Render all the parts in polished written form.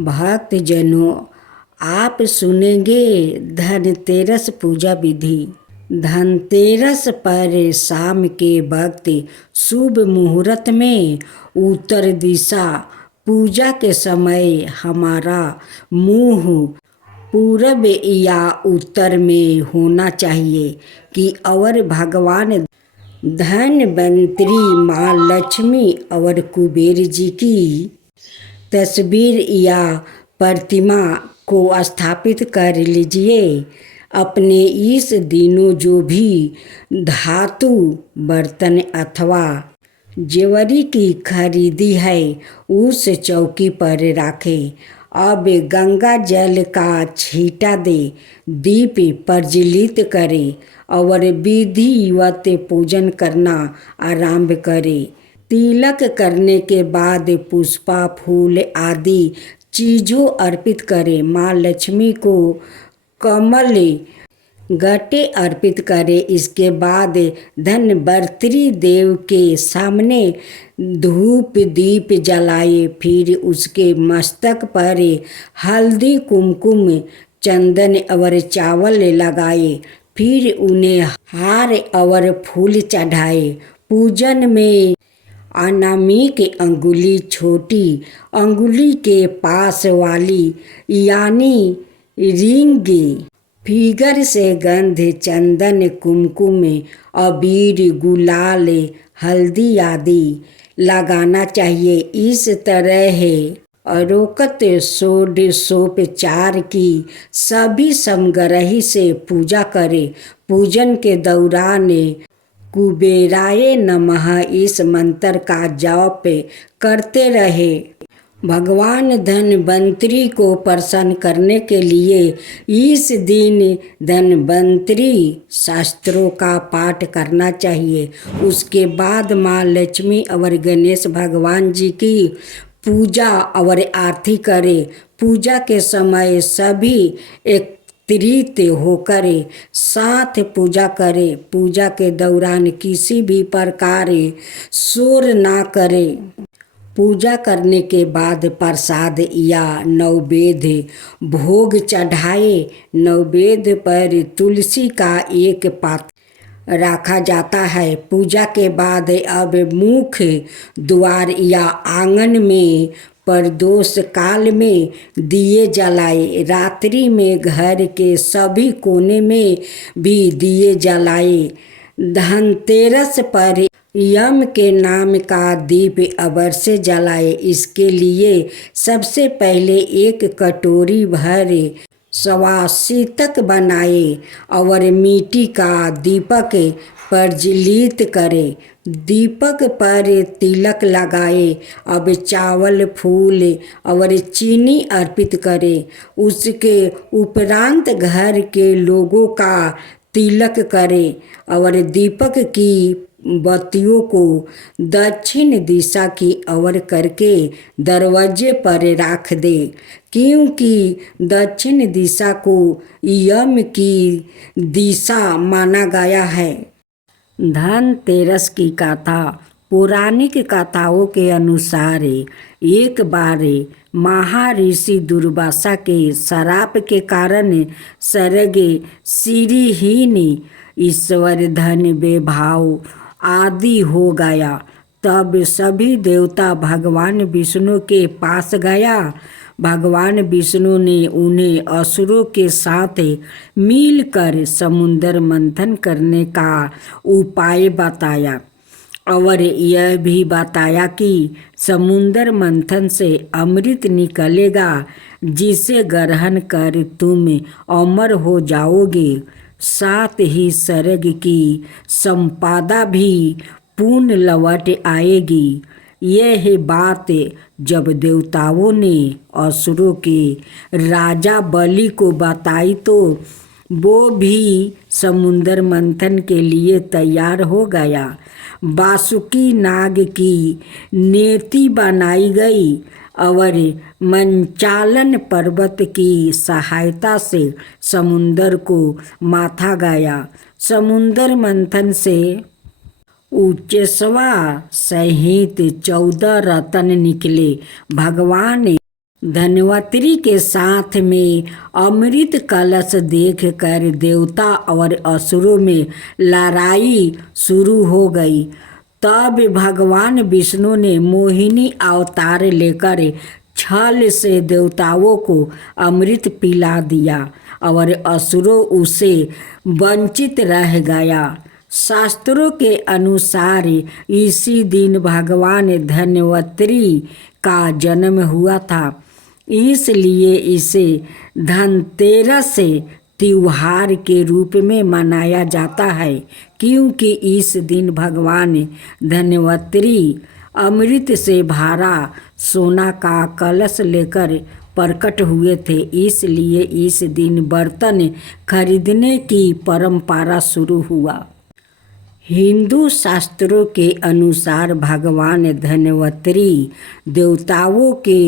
भक्त जनों, आप सुनेंगे धनतेरस पूजा विधि। धनतेरस पर शाम के वक्त शुभ मुहूर्त में उत्तर दिशा पूजा के समय हमारा मुंह पूरब या उत्तर में होना चाहिए कि और भगवान धनवंतरी माँ लक्ष्मी और कुबेर जी की तस्वीर या प्रतिमा को स्थापित कर लीजिए। अपने इस दिनों जो भी धातु बर्तन अथवा जेवरी की खरीदी है उस चौकी पर रखें। अब गंगा जल का छींटा दे, दीप प्रज्वलित करें और विधिवत पूजन करना आरंभ करें। तिलक करने के बाद पुष्पा फूल आदि चीज़ों अर्पित करें। माँ लक्ष्मी को कमल गट्टे अर्पित करें। इसके बाद धनवंतरी देव के सामने धूप दीप जलाए। फिर उसके मस्तक पर हल्दी कुमकुम चंदन और चावल लगाए। फिर उन्हें हार और फूल चढ़ाए। पूजन में अनामिक अंगुली छोटी अंगुली के पास वाली यानी रिंग फिगर से गंध चंदन कुमकुम अबीर गुलाल हल्दी आदि लगाना चाहिए। इस तरह अरोकत षोडशोपचार की सभी समग्रही से पूजा करें। पूजन के दौरान कुबेराय नमः इस मंत्र का जाप करते रहे। भगवान धनवंतरी को प्रसन्न करने के लिए इस दिन धनवंतरी शास्त्रों का पाठ करना चाहिए। उसके बाद माँ लक्ष्मी और गणेश भगवान जी की पूजा और आरती करें। पूजा के समय सभी एकत्रित होकर साथ पूजा करें। पूजा के दौरान किसी भी प्रकार शोर ना करें। पूजा करने के बाद प्रसाद या नैवेद्य भोग चढ़ाए। नैवेद्य पर तुलसी का एक पात्र रखा जाता है। पूजा के बाद अब मुख्य द्वार या आंगन में प्रदोष काल में दिए जलाए। रात्रि में घर के सभी कोने में भी दिए जलाए। धनतेरस पर यम के नाम का दीप अवश्य जलाए। इसके लिए सबसे पहले एक कटोरी भर स्वासितक बनाए और मिट्टी का दीपक प्रज्वलित करें। दीपक पर तिलक लगाए। अब चावल फूल और चीनी अर्पित करें। उसके उपरांत घर के लोगों का तिलक करें और दीपक की बत्तियों को दक्षिण दिशा की ओर करके दरवाजे पर रख दे, क्योंकि दक्षिण दिशा को यम की दिशा माना गया है। धनतेरस की कथा। पौराणिक कथाओं के अनुसार एक बार महर्षि दुर्वासा के श्राप के कारण स्वर्ग श्रीहीन ईश्वर धन वैभव आदि हो गया। तब सभी देवता भगवान विष्णु के पास गया। भगवान विष्णु ने उन्हें असुरों के साथ मिलकर समुद्र मंथन करने का उपाय बताया और यह भी बताया कि समुद्र मंथन से अमृत निकलेगा, जिसे ग्रहण कर तुम अमर हो जाओगे। साथ ही स्वर्ग की संपदा भी पूर्ण लौट आएगी। यह बात जब देवताओं ने असुरों के राजा बलि को बताई तो वो भी समुद्र मंथन के लिए तैयार हो गया। वासुकी नाग की नेति बनाई गई और मंचालन पर्वत की सहायता से समुद्र को माथा गया। समुद्र मंथन से उच्चैश्रवा सहित 14 रत्न निकले। भगवान धन्वंतरि के साथ में अमृत कलश देखकर देवता और असुरों में लड़ाई शुरू हो गई। तब भगवान विष्णु ने मोहिनी अवतार लेकर छल से देवताओं को अमृत पिला दिया और असुरों उसे वंचित रह गया। शास्त्रों के अनुसार इसी दिन भगवान धन्वंतरि का जन्म हुआ था, इसलिए इसे धनतेरस त्योहार के रूप में मनाया जाता है, क्योंकि इस दिन भगवान धन्वंतरि अमृत से भरा सोना का कलश लेकर प्रकट हुए थे। इसलिए इस दिन बर्तन खरीदने की परंपरा शुरू हुआ। हिंदू शास्त्रों के अनुसार भगवान धन्वंतरि देवताओं के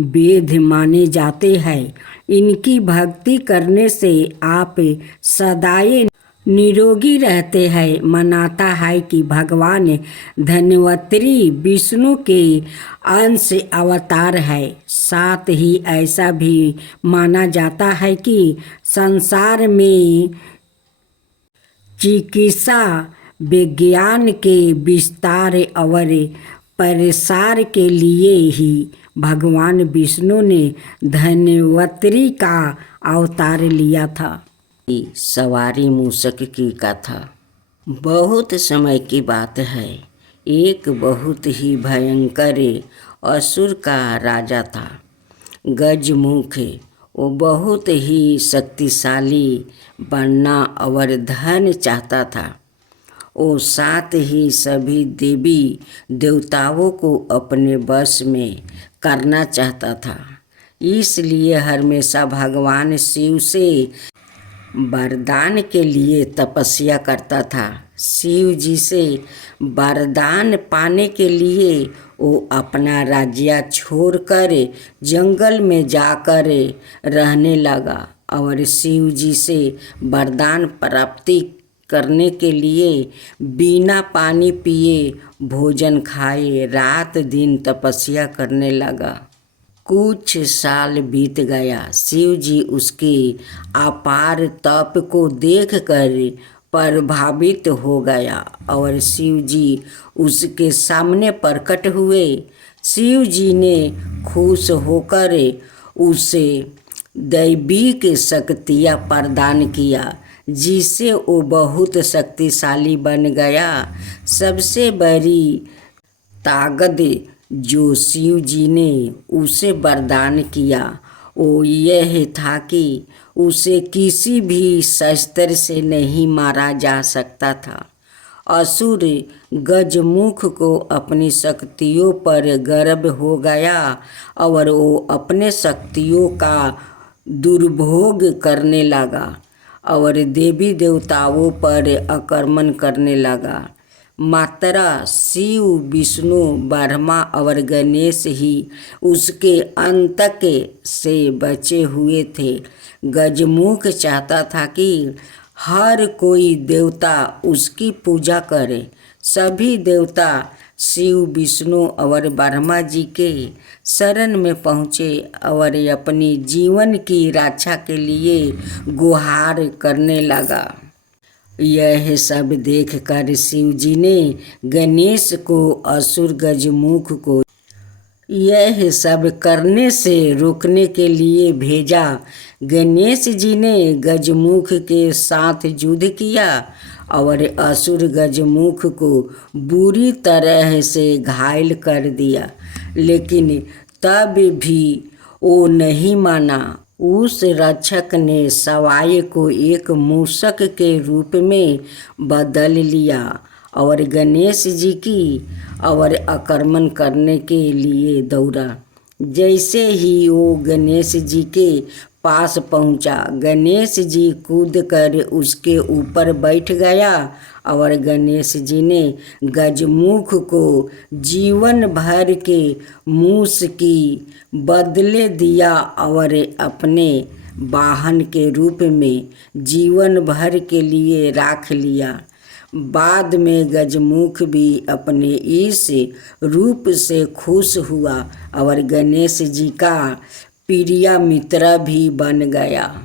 वेद माने जाते हैं। इनकी भक्ति करने से आप सदाए निरोगी रहते हैं। मानता है कि भगवान धन्वंतरि विष्णु के अंश अवतार है। साथ ही ऐसा भी माना जाता है कि संसार में चिकित्सा विज्ञान के विस्तार और प्रसार के लिए ही भगवान विष्णु ने धन्वंतरि का अवतार लिया था। सवारी मूषक की कथा। बहुत समय की बात है, एक बहुत ही भयंकर असुर का राजा था, गजमुख। वो बहुत ही शक्तिशाली बनना और धन चाहता था। वो साथ ही सभी देवी देवताओं को अपने वश में करना चाहता था। इसलिए हमेशा भगवान शिव से वरदान के लिए तपस्या करता था। शिव जी से वरदान पाने के लिए वो अपना राज्य छोड़कर जंगल में जाकर रहने लगा और शिव जी से वरदान प्राप्ति करने के लिए बिना पानी पिए भोजन खाए रात दिन तपस्या करने लगा। कुछ साल बीत गया। शिव जी उसके अपार तप को देखकर प्रभावित हो गया और शिव जी उसके सामने प्रकट हुए। शिव जी ने खुश होकर उसे दैविक शक्तियाँ प्रदान किया, जिससे वो बहुत शक्तिशाली बन गया। सबसे बड़ी ताकत जो शिव जी ने उसे वरदान किया वो यह था कि उसे किसी भी शस्त्र से नहीं मारा जा सकता था। असुर गजमुख को अपनी शक्तियों पर गर्व हो गया और वो अपने शक्तियों का दुर्भोग करने लगा और देवी देवताओं पर आक्रमण करने लगा। मात्र शिव, विष्णु, ब्रह्मा और गणेश ही उसके आतंक से बचे हुए थे। गजमुख चाहता था कि हर कोई देवता उसकी पूजा करे। सभी देवता शिव, विष्णु और ब्रह्मा जी के शरण में पहुँचे और अपनी जीवन की रक्षा के लिए गुहार करने लगा। यह सब देखकर शिव जी ने गणेश को असुर गजमुख को यह सब करने से रोकने के लिए भेजा। गणेश जी ने गजमुख के साथ युद्ध किया और असुर गजमुख को बुरी तरह से घायल कर दिया, लेकिन तब भी वो नहीं माना। उस रक्षक ने सवाई को एक मूषक के रूप में बदल लिया और गणेश जी की और आक्रमण करने के लिए दौड़ा। जैसे ही वो गणेश जी के पास पहुंचा, गणेश जी कूदकर उसके ऊपर बैठ गया और गणेश जी ने गजमुख को जीवन भर के मूस की बदले दिया और अपने वाहन के रूप में जीवन भर के लिए रख लिया। बाद में गजमुख भी अपने इस रूप से खुश हुआ और गणेश जी का प्रिय मित्र भी बन गया।